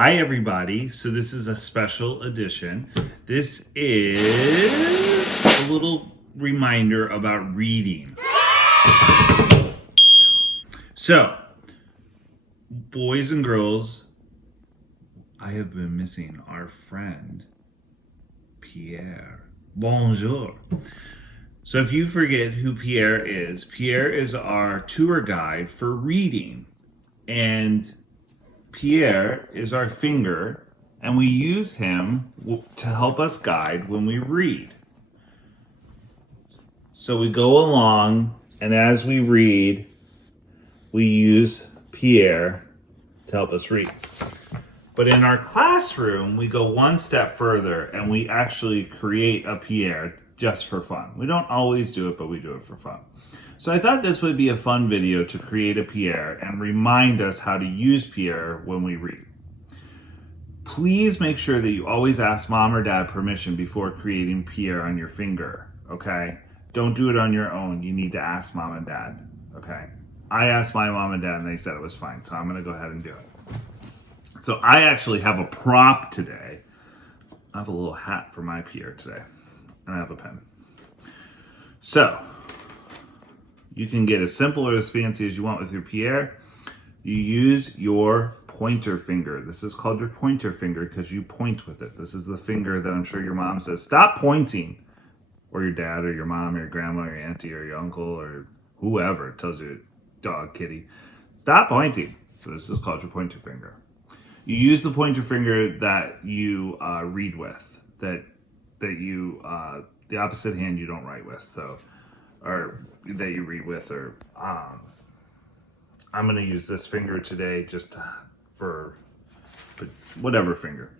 Hi, everybody. So this is a special edition. This is a little reminder about reading. So, boys and girls, I have been missing our friend, Pierre. Bonjour. So if you forget who Pierre is our tour guide for reading. And Pierre is our finger, and we use him to help us guide when we read. So we go along, and as we read, we use Pierre to help us read. But in our classroom, we go one step further, and we actually create a Pierre just for fun. We don't always do it, but we do it for fun. So I thought this would be a fun video to create a Pierre and remind us how to use Pierre when we read. Please make sure that you always ask mom or dad permission before creating Pierre on your finger, okay? Don't do it on your own. You need to ask mom and dad, okay? I asked my mom and dad and they said it was fine, so I'm gonna go ahead and do it. So I actually have a prop today. I have a little hat for my Pierre today, and I have a pen. So, you can get as simple or as fancy as you want with your Pierre. You use your pointer finger. This is called your pointer finger because you point with it. This is the finger that I'm sure your mom says, stop pointing. Or your dad or your mom or your grandma or your auntie or your uncle or whoever tells you, dog, kitty, stop pointing. So this is called your pointer finger. You use the pointer finger that you read with, that you, the opposite hand you don't write with. So, or that you read with, or I'm gonna use this finger today just for whatever finger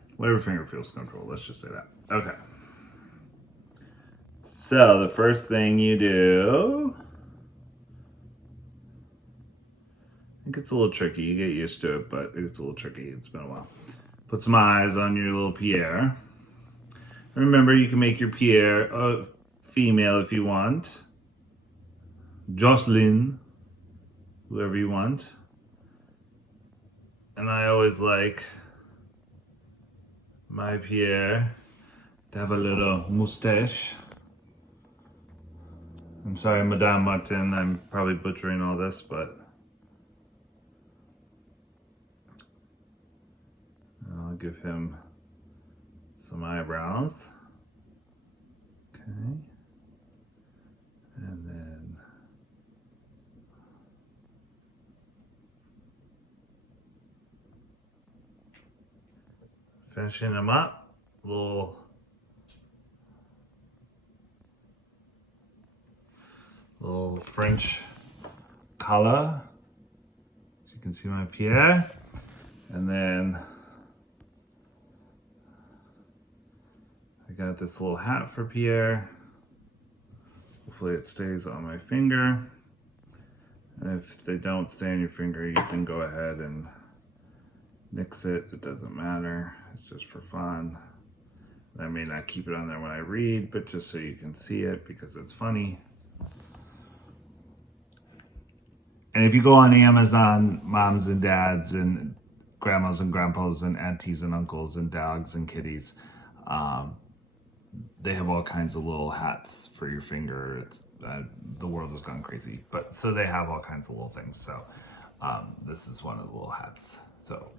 feels comfortable. Let's just say that. Okay. So the first thing you do, I think it's a little tricky. You get used to it, but it's a little tricky. It's been a while. Put some eyes on your little Pierre. Remember, you can make your Pierre a female if you want. Jocelyn, whoever you want. And I always like my Pierre to have a little mustache. I'm sorry, Madame Martin, I'm probably butchering all this, but I'll give him some eyebrows. Okay. And then finishing them up, little French collar. So you can see my Pierre. And then I got this little hat for Pierre. Hopefully it stays on my finger. And if they don't stay on your finger, you can go ahead and nix it. It doesn't matter. It's just for fun. I may not keep it on there when I read, but just so you can see it because it's funny. And if you go on Amazon, moms and dads and grandmas and grandpas and aunties and uncles and dogs and kitties, they have all kinds of little hats for your finger. It's the world has gone crazy, but so they have all kinds of little things. So this is one of the little hats. So,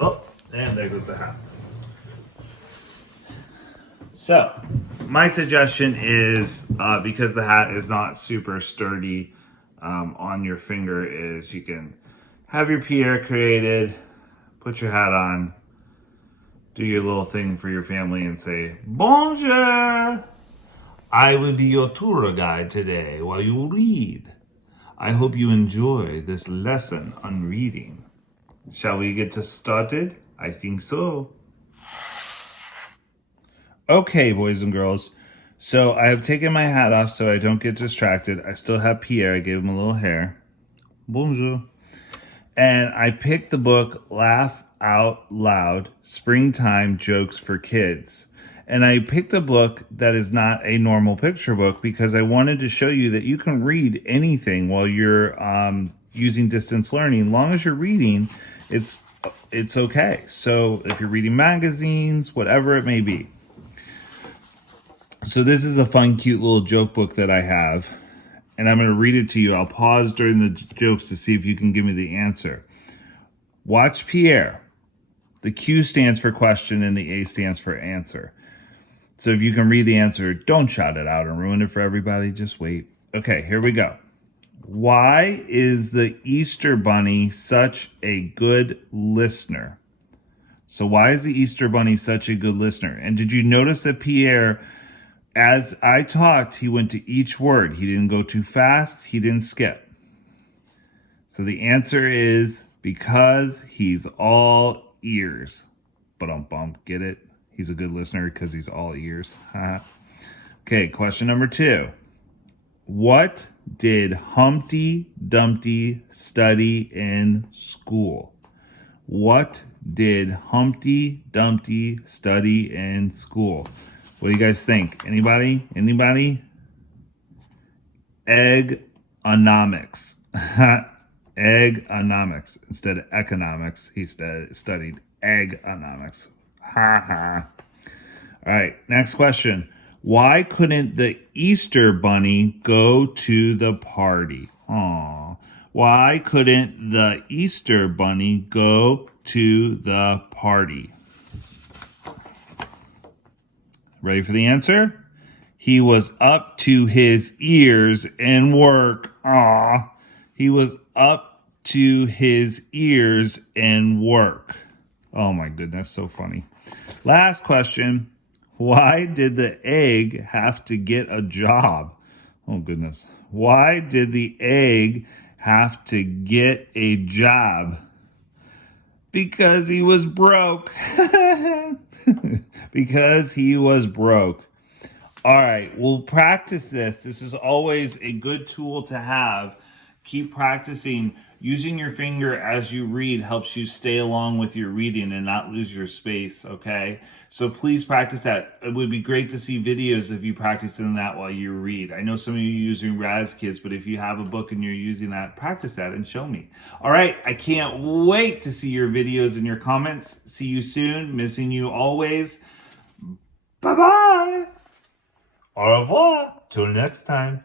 oh, and there goes the hat. So my suggestion is, because the hat is not super sturdy on your finger, is you can have your Pierre created, put your hat on, do your little thing for your family and say, Bonjour! I will be your tour guide today while you read. I hope you enjoy this lesson on reading. Shall we get started? I think so. Okay, boys and girls. So I have taken my hat off so I don't get distracted. I still have Pierre. I gave him a little hair. Bonjour. And I picked the book Laugh Out Loud, Springtime Jokes for Kids. And I picked a book that is not a normal picture book because I wanted to show you that you can read anything while you're using distance learning. As long as you're reading, it's it's okay. So if you're reading magazines, whatever it may be. So this is a fun, cute little joke book that I have, and I'm going to read it to you. I'll pause during the jokes to see if you can give me the answer. Watch Pierre. The Q stands for question and the A stands for answer. So if you can read the answer, don't shout it out and ruin it for everybody. Just wait. Okay, here we go. Why is the Easter Bunny such a good listener? So why is the Easter Bunny such a good listener? And did you notice that Pierre, as I talked, he went to each word. He didn't go too fast. He didn't skip. So the answer is because he's all ears. Ba-dum-bum, get it? He's a good listener because he's all ears. Okay, question number 2. What did Humpty Dumpty study in school? What did Humpty Dumpty study in school? What do you guys think? Anybody? Eggonomics. Eggonomics. Instead of economics, he studied eggonomics. Ha ha. All right, next question. Why couldn't the Easter Bunny go to the party? Aw. Why couldn't the Easter Bunny go to the party? Ready for the answer? He was up to his ears in work. Aw. He was up to his ears in work. Oh my goodness, so funny. Last question. Why did the egg have to get a job? Oh goodness. Why did the egg have to get a job? Because he was broke. Because he was broke. All right, we'll practice this. This is always a good tool to have. Keep practicing. Using your finger as you read helps you stay along with your reading and not lose your space, okay? So please practice that. It would be great to see videos of you practicing that while you read. I know some of you are using Raz Kids, but if you have a book and you're using that, practice that and show me. All right, I can't wait to see your videos and your comments. See you soon. Missing you always. Bye-bye. Au revoir. Till next time.